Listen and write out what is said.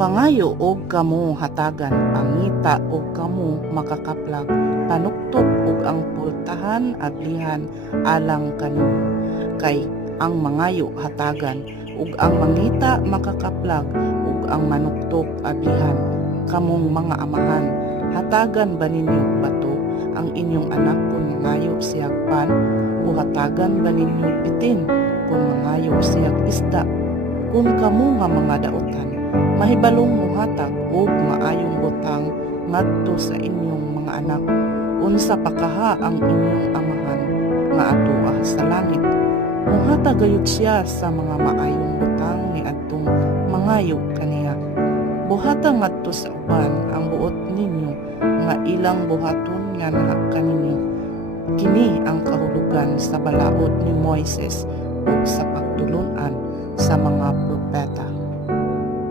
Pangayo og kamo hatagan pangita og kamo makakaplag panuktok og ang pultahan adlihan alang kanimo kay ang mangayo hatagan ug ang mangita makakaplag ug ang manuktok adlihan kamong mga amahan hatagan ba ninyo bato ang inyong anak kung mangayo siyag pan o hatagan ba ninyo bitin kung mangayo siyag isda kung kamo nga mga daotan mahibalong muhatag og maayong butang ngadto sa inyong mga anak unsa pakaha ang inyong amahan nga atoa sa langit muhatag gayud siya sa mga maayong butang ni adtong mangayo kaniya buhatang ngadto sa uban ang buot ninyo nga ilang buhaton nga naa kaninyo kini ang kahulugan sa balaod ni Moises ug sa pagtulon-an sa mga propeta.